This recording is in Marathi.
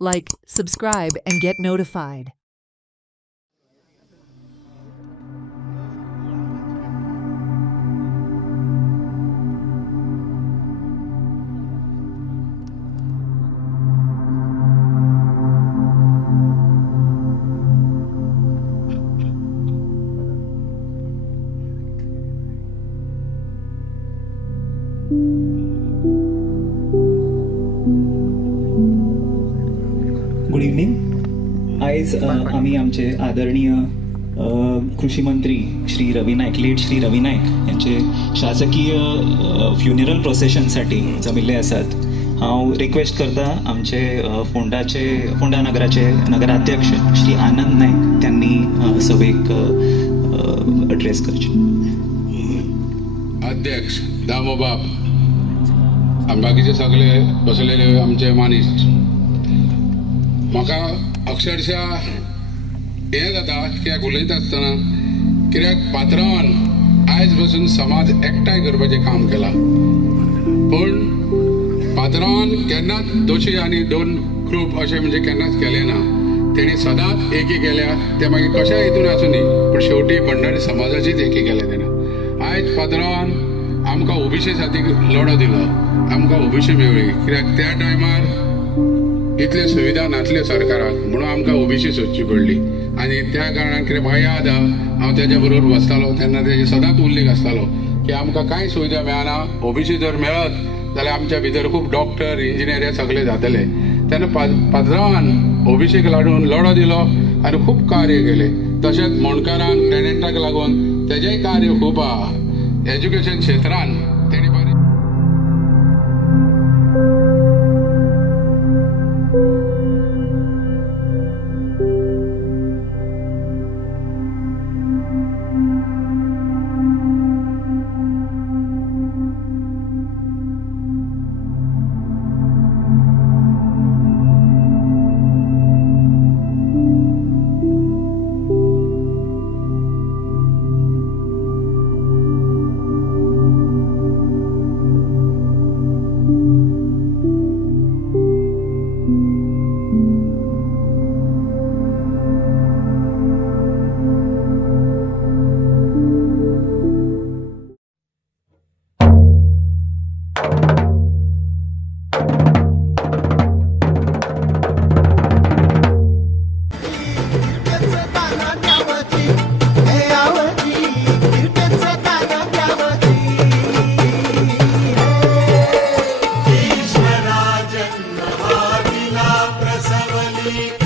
Like, subscribe, and get notified. Good evening. आज आम्ही आमचे आदरणीय कृषी मंत्री श्री रवी नाईक, लेट श्री रवी नाईक यांचे शासकीय फ्युनरल प्रोसेशनसाठी जमिल्ले आसात. हांव रिक्वेस्ट करता आमचे फोंडा नगराचे नगराध्यक्ष श्री आनंद नाईक त्यांनी सभेक एड्रेस करचे. अध्यक्ष दामोबाब, बाकीचे सगळे बसलेले आमचे मानीस, म्हाका अक्षरशः हें जाता कित्याक उलयता आसतना, कित्याक पात्रांवान आयज पासून समाज एकठांय करपाचें काम केलां, पूण पात्रांवान केन्नाच दोशी आनी दोन ग्रूप अशें म्हणजे केन्नाच केलें ना. तेणी सदांच एकी केल्या, ते मागीर कशा हितून आसूं न्ही, पूण शेवटी भंडारी समाजाचीच एकी केल्या तेणें. आयज पात्रांवान आमकां ओबीसी खातीर लढो दिलो, आमकां ओबीसी मेळ्ळी, कित्याक त्या टायमार इतले सुविधा नासल्यो सरकाराक, म्हणून आमकां ओबीसी सोदची पडली. आनी त्या कारणान कितें म्हाका याद आहा, हांव तेज्या बरोबर बसतालो तेन्ना तेजे सदांच उल्लेख आसतालो की आमकां कांय सुविधा मेळना, ओबीसी जर मेळत जाल्यार आमच्या भितर खूब डॉक्टर, इंजिनियर हे सगळे जातले. तेन्ना पात्रांवान ओबीसीक लागून लढो दिलो आनी खूब कार्य केलें. तशेंच मणकारांक टॅलंटाक लागून तेजेंय कार्य खूब आहा. एज्युकेशन क्षेत्रांत तेणी प्रसवली